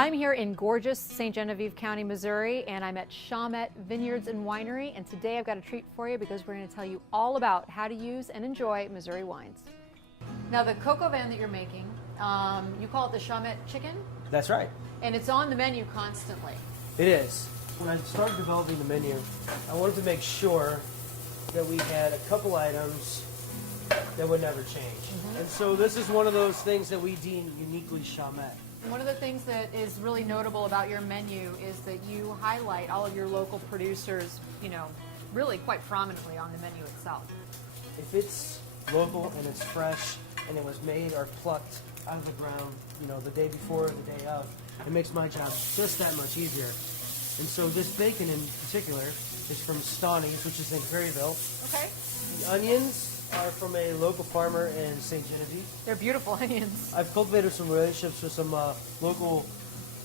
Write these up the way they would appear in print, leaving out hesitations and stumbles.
I'm here in gorgeous St. Genevieve County, Missouri, and I'm at Chaumette Vineyards and Winery, and today I've got a treat for you because we're going to tell you all about how to use and enjoy Missouri wines. Now, the coq au vin that you're making, you call it the Chaumette chicken? That's right. And it's on the menu constantly. It is. When I started developing the menu, I wanted to make sure that we had a couple items that would never change. And so this is one of those things that we deem uniquely Chaumette. One of the things that is really notable about your menu is that you highlight all of your local producers, really quite prominently on the menu itself. If it's local and it's fresh and it was made or plucked out of the ground, the day before or the day of, it makes my job just that much easier. And so this bacon in particular is from Stonie, which is in Perryville. Okay. The onions are from a local farmer in St. Genevieve. They're beautiful onions. I've cultivated some relationships with some local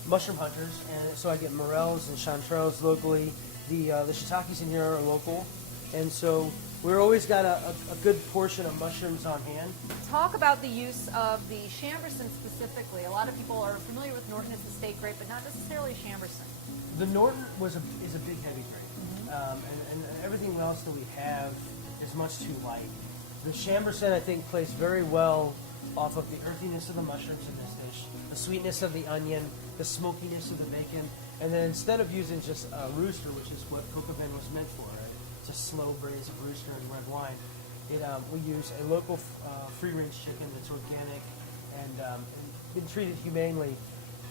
mushroom hunters, and so I get morels and chanterelles locally. The shiitakes in here are local, and so we've always got a good portion of mushrooms on hand. Talk about the use of the Chambourcin specifically. A lot of people are familiar with Norton as a state grape, but not necessarily Chambourcin. The Norton is a big heavy grape, and everything else that we have is much too light. The Chambourcin, I think, plays very well off of the earthiness of the mushrooms in this dish, the sweetness of the onion, the smokiness of the bacon, and then instead of using just a rooster, which is what coq au vin was meant for, right? Just slow braise of rooster and red wine, we use a local free-range chicken that's organic and been treated humanely,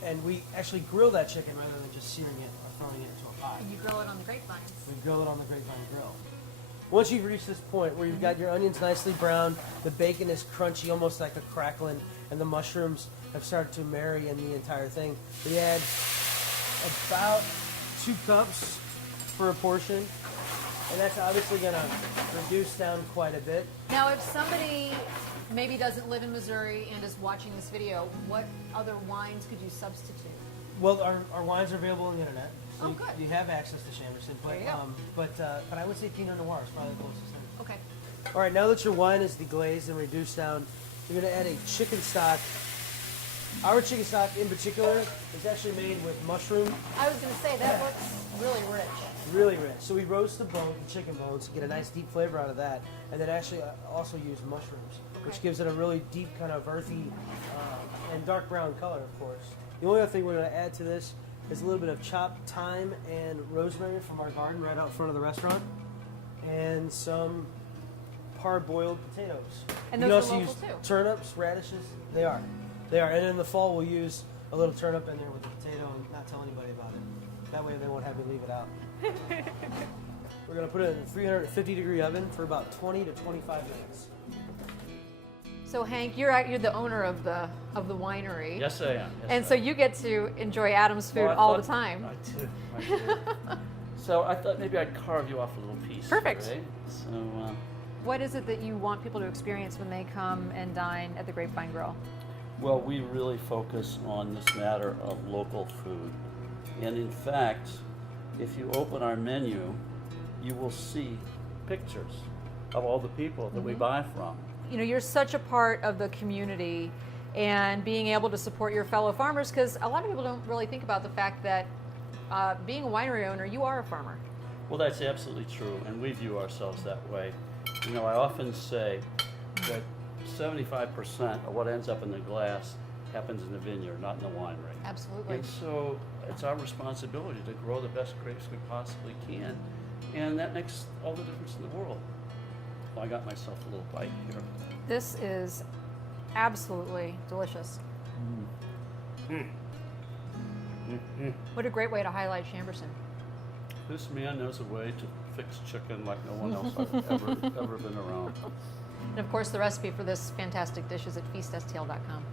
and we actually grill that chicken rather than just searing it or throwing it into a pot. And you grill it on the grapevines. We grill it on the Grapevine grill. Once you've reached this point where you've got your onions nicely browned, the bacon is crunchy, almost like a crackling, and the mushrooms have started to marry in the entire thing, we add about 2 cups for a portion, and that's obviously going to reduce down quite a bit. Now, if somebody maybe doesn't live in Missouri and is watching this video, what other wines could you substitute? Well, our wines are available on the internet. So good. You have access to Chambourcin, but There you go. but I would say Pinot Noir is probably the closest thing. Okay. All right, now that your wine is deglazed and reduced down, you're going to add a chicken stock. Our chicken stock in particular is actually made with mushroom. I was going to say, that looks really rich. Really rich. So we roast the chicken bones, to get a nice deep flavor out of that, and then actually also use mushrooms, which gives it a really deep kind of earthy and dark brown color, of course. The only other thing we're going to add to this is a little bit of chopped thyme and rosemary from our garden right out front of the restaurant, and some parboiled potatoes. And you those can are also local use too. Turnips, radishes. They are. And in the fall, we'll use a little turnip in there with the potato and not tell anybody about it. That way they won't have me leave it out. We're going to put it in a 350-degree oven for about 20 to 25 minutes. So Hank, you're the owner of the winery. Yes, I am. Yes, And I so am. you get to enjoy Adam's food Well, I all the thought- time. I do. So I thought maybe I'd carve you off a little piece. Perfect. Today. So What is it that you want people to experience when they come and dine at the Grapevine Grill? well, we really focus on this matter of local food. And in fact, if you open our menu, you will see pictures of all the people that we buy from. You're such a part of the community and being able to support your fellow farmers, because a lot of people don't really think about the fact that being a winery owner, you are a farmer. Well, that's absolutely true, and we view ourselves that way. I often say that 75% of what ends up in the glass happens in the vineyard, not in the winery. Absolutely. And so it's our responsibility to grow the best grapes we possibly can, and that makes all the difference in the world. Well, I got myself a little bite here. This is absolutely delicious. What a great way to highlight Chambourcin. This man knows a way to fix chicken like no one else I've ever been around. And of course, the recipe for this fantastic dish is at feaststl.com.